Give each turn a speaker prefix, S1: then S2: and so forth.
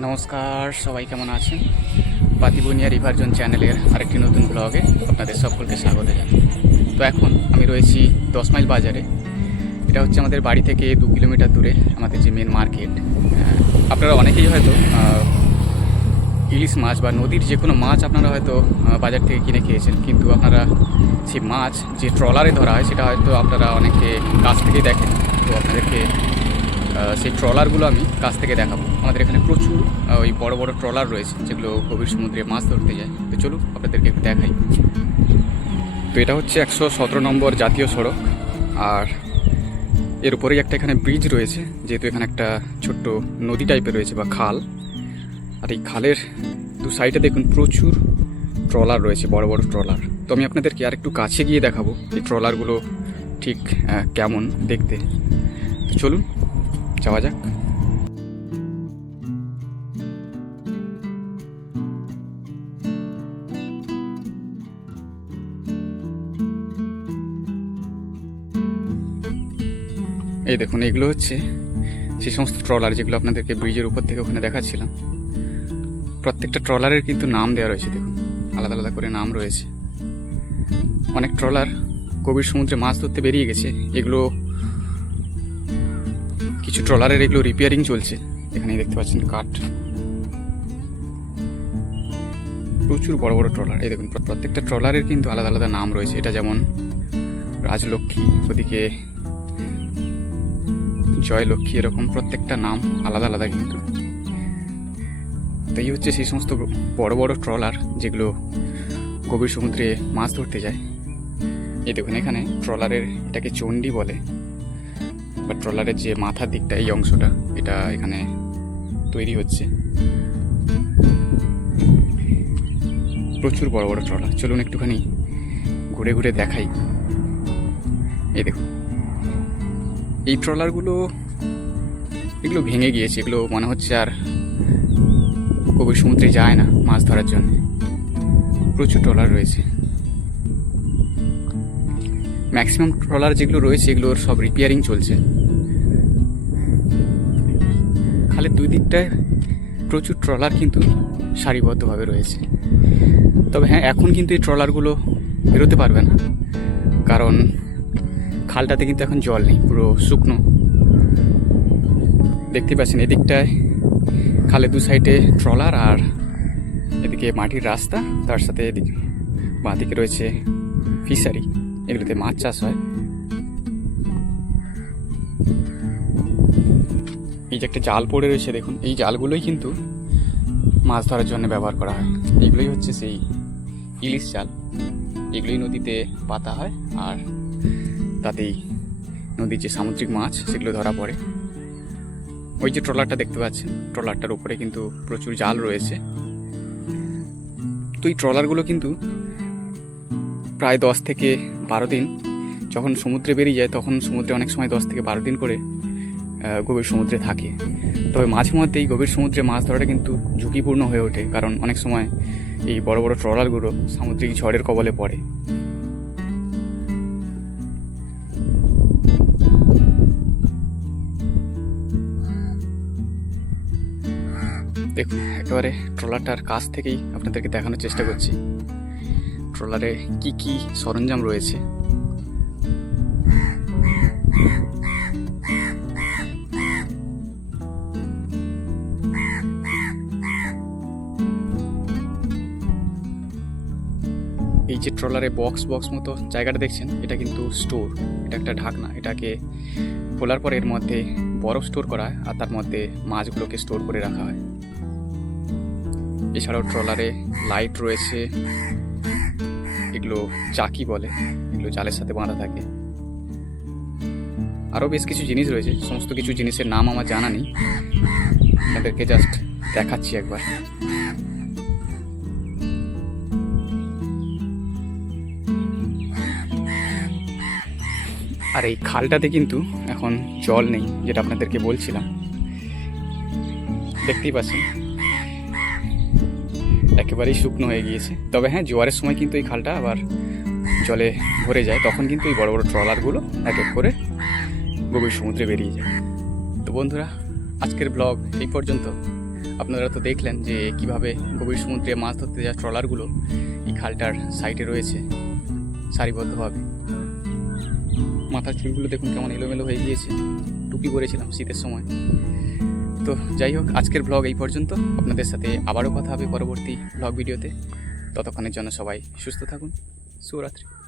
S1: নমস্কার, সবাই কেমন আছেন? পাতিবনিয়া রিভারজন চ্যানেলের আরেকটি নতুন ব্লগে আপনাদের সকলকে স্বাগত জানাই। তো এখন আমি রয়েছি দশ মাইল বাজারে। এটা হচ্ছে আমাদের বাড়ি থেকে দু কিলোমিটার দূরে আমাদের যে মেন মার্কেট আপনারা অনেকেই হয়তো ইলিশ মাছ বা নদীর যে কোনো মাছ আপনারা হয়তো বাজার থেকে কিনে খেয়েছেন। কিন্তু আপনারা সেই মাছ যে ট্রলারে ধরা হয়, সেটা হয়তো আপনারা অনেকে কাছ থেকেই দেখেন। তো আপনাদেরকে সেই ট্রলারগুলো আমি কাছ থেকে দেখাবো। আমাদের এখানে প্রচুর ওই বড় বড় ট্রলার রয়েছে, যেগুলো গভীর সমুদ্রে মাছ ধরতে যায়। তো চলুন, আপনাদেরকে একটু দেখাই। তো এটা হচ্ছে একশো সতেরো নম্বর জাতীয় সড়ক, আর এর উপরেই একটা এখানে ব্রিজ রয়েছে, যেহেতু এখানে একটা ছোট্ট নদী টাইপের রয়েছে বা খাল। আর এই খালের দু সাইডে দেখুন প্রচুর ট্রলার রয়েছে, বড় বড় ট্রলার। তো আমি আপনাদেরকে আর একটু কাছে গিয়ে দেখাবো এই ট্রলারগুলো ঠিক কেমন দেখতে। চলুন যাওয়া যাক। এই দেখুন, এগুলো হচ্ছে সেই সমস্ত ট্রলার যেগুলো আপনাদেরকে ব্রিজের উপর থেকে ওখানে দেখাচ্ছিলাম। প্রত্যেকটা ট্রলারের কিন্তু নাম দেওয়া রয়েছে, দেখুন। আলাদা আলাদা করে নাম রয়েছে। অনেক ট্রলার গভীর সমুদ্রে মাছ ধরতে বেরিয়ে গেছে। এগুলো কিছু ট্রলারের এগুলো রিপেয়ারিং চলছে। এখানেই দেখতে পাচ্ছেন কাঠ। প্রচুর বড় বড় ট্রলার। এই দেখুন প্রত্যেকটা ট্রলারের কিন্তু আলাদা আলাদা নাম রয়েছে। এটা যেমন রাজলক্ষ্মী, ওদিকে জয়লক্ষ্মী, এরকম প্রত্যেকটা নাম আলাদা আলাদা কিন্তু। তো এই হচ্ছে সেই সমস্ত বড় বড় ট্রলার যেগুলো গভীর সমুদ্রে মাছ ধরতে যায়। এই দেখুন, এখানে ট্রলারের এটাকে চণ্ডী বলে। বা ট্রলারের যে মাথার দিকটা, এই অংশটা, এটা এখানে তৈরি হচ্ছে। প্রচুর বড় বড় ট্রলার। চলুন একটুখানি ঘুরে ঘুরে দেখাই। এই দেখুন। এই ট্রলারগুলো, এগুলো ভেঙে গিয়েছে। এগুলো মনে হচ্ছে আর গভীর সমুদ্রে যায় না মাছ ধরার জন্য। প্রচুর ট্রলার রয়েছে। ম্যাক্সিমাম ট্রলার যেগুলো রয়েছে, এগুলোর সব রিপেয়ারিং চলছে। খালের দুই দিকটায় প্রচুর ট্রলার কিন্তু সারিবদ্ধভাবে রয়েছে। তবে হ্যাঁ এখন কিন্তু এই ট্রলারগুলো বেরোতে পারবে না। কারণ খালটাতে কিন্তু এখন জল নেই, পুরো শুকনো। দেখতে পাচ্ছেন, এদিকটায় খালের দু সাইডে ট্রলার আর এদিকে মাটির রাস্তা, তার সাথে এদিকে বাঁ দিকে রয়েছে ফিশারি এগুলোতে মাছ চাষ হয়। এই যে একটা জাল পড়ে রয়েছে দেখুন, এই জালগুলোই কিন্তু মাছ ধরার জন্য ব্যবহার করা হয়। এগুলোই হচ্ছে সেই ইলিশ জাল। এগুলোই নদীতে পাতা হয় আর তাতেই নদীর যে সামুদ্রিক মাছ, সেগুলো ধরা পড়ে। ওই যে ট্রলারটা দেখতে পাচ্ছেন, ট্রলারটার উপরে কিন্তু প্রচুর জাল রয়েছে। তো এই ট্রলারগুলো কিন্তু প্রায় দশ থেকে বারো দিন। যখন সমুদ্রে বেরিয়ে যায়, তখন সমুদ্রে অনেক সময় দশ থেকে বারো দিন করে গভীর সমুদ্রে থাকে। তবে মাঝে মধ্যে এই গভীর সমুদ্রে মাছ ধরাটা কিন্তু ঝুঁকিপূর্ণ হয়ে ওঠে, কারণ অনেক সময় এই বড় বড় ট্রলারগুলো সামুদ্রিক ঝড়ের কবলে পড়ে। দেখুন, একেবারে ট্রলারটার কাছ থেকেই আপনাদেরকে দেখানোর চেষ্টা করছি। ট্রলারে কি কি সরঞ্জাম রয়েছে? এই যে ট্রলারে বক্স বক্স মতো জায়গাটা দেখছেন, এটা কিন্তু স্টোর, এটা একটা ঢাকনা, এটাকে খোলার পর এর মধ্যে বরফ স্টোর করা হয় আর তার মধ্যে মাছগুলোকে স্টোর করে রাখা হয়। এছাড়াও ট্রলারে লাইট রয়েছে। এগুলো চাকি বলে, এগুলো জালের সাথে বাঁধা থাকে। আরও বেশ কিছু জিনিস রয়েছে, সমস্ত কিছু জিনিসের নাম আমার জানা নেই। আপনাদেরকে জাস্ট দেখাচ্ছি একবার। আর এই খালটাতে কিন্তু এখন জল নেই, যেটা আপনাদেরকে বলছিলাম। দেখতেই পাচ্ছেন। একেবারেই শুকনো হয়ে গিয়েছে। তবে হ্যাঁ জোয়ারের সময় কিন্তু এই খালটা আবার জলে ভরে যায়। তখন কিন্তু এই বড় বড় ট্রলারগুলো এক এক করে গভীর সমুদ্রে বেরিয়ে যায়। তো বন্ধুরা, আজকের ব্লগ এই পর্যন্ত। আপনারা তো দেখলেন যে কীভাবে গভীর সমুদ্রে মাছ ধরতে যাওয়া ট্রলারগুলো এই খালটার সাইডে রয়েছে সারিবদ্ধভাবে। মাথার চুলগুলো দেখুন কেমন এলোমেলো হয়ে গিয়েছে। টুপি পরেছিলাম শীতের সময়। তো যাই হোক, আজকের ব্লগ এই পর্যন্ত। আপনাদের সাথে আবারও কথা হবে পরবর্তী ব্লগ ভিডিওতে। ততক্ষণের জন্য সবাই সুস্থ থাকুন। শুভরাত্রি।